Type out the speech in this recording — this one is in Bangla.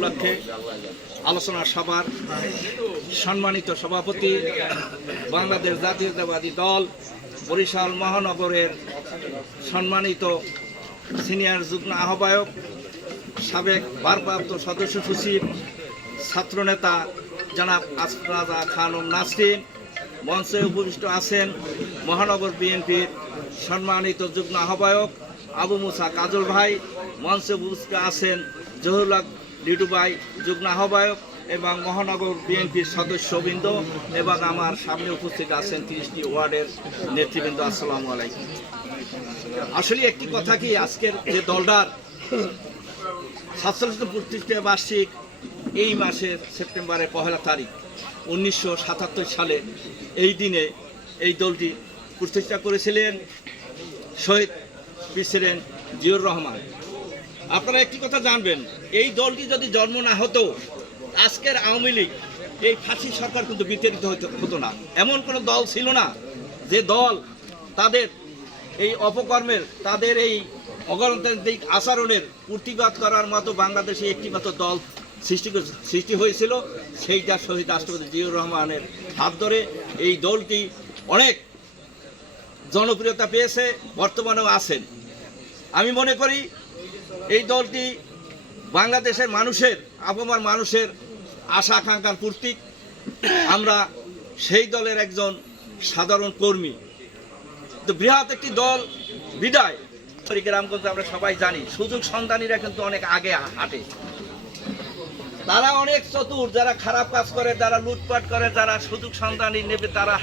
উপলক্ষে আলোচনা সভার সম্মানিত সভাপতি বাংলাদেশ জাতীয়তাবাদী দল বরিশাল মহানগরের সম্মানিত সিনিয়র যুগ্ম আহ্বায়ক, সাবেক ভারপ্রাপ্ত সদস্য সচিব ছাত্রনেতা জনাব আসরাজা খানম নাসরিন, মঞ্চে উপবিষ্ট আছেন মহানগর বিএনপির সম্মানিত যুগ্ম আহ্বায়ক আবু মুসা কাজল ভাই, মঞ্চে উপস্থিত আছেন জহুরুল্লাহ লিটু ভাই যুগ্ম আহ্বায়ক এবং মহানগর বিএনপির সদস্যবৃন্দ এবং আমার সামনে উপস্থিত আছেন তিরিশটি ওয়ার্ডের নেতৃবৃন্দ। আসসালামু আলাইকুম। আসলে একটি কথা কি, আজকের যে দলটার সাতচল্লিশ প্রতিষ্ঠা বার্ষিক এই মাসের সেপ্টেম্বরের পহেলা তারিখ উনিশশো সাতাত্তর সালে এই দিনে এই দলটি প্রতিষ্ঠা করেছিলেন শহীদ প্রেসিডেন্ট জিয়ুর রহমান। আপনারা একটি কথা জানবেন, এই দলটি যদি জন্ম না হতো, আজকের আওয়ামী লীগ, এই ফাঁসি সরকার কিন্তু বিতাড়িত হতো না। এমন কোনো দল ছিল না যে দল তাদের এই অপকর্মের, তাদের এই অগণতান্ত্রিক আচরণের প্রতিবাদ করার মতো বাংলাদেশে একটি মাত্র দল সৃষ্টি সৃষ্টি হয়েছিল। সেইটা শহীদ রাষ্ট্রপতি জিয়াউর রহমানের হাত ধরে এই দলটি অনেক জনপ্রিয়তা পেয়েছে, বর্তমানেও আছেন। আমি মনে করি এই দলটি বাংলাদেশের মানুষের আবহাওয়ার মানুষের আশা, আকাঙ্ক্ষার প্রতীক। আমরা সেই দলের একজন সাধারণ কর্মী। তো বৃহৎ একটি দল বিদায়। গ্রামগঞ্জ আমরা সবাই জানি, সুযোগ সন্ধানীরা কিন্তু অনেক আগে হাঁটে। তারা অনেক চতুর, যারা খারাপ কাজ করে, যারা লুটপাট করে, যারা সুযোগ সন্ধানী নেবে, তারা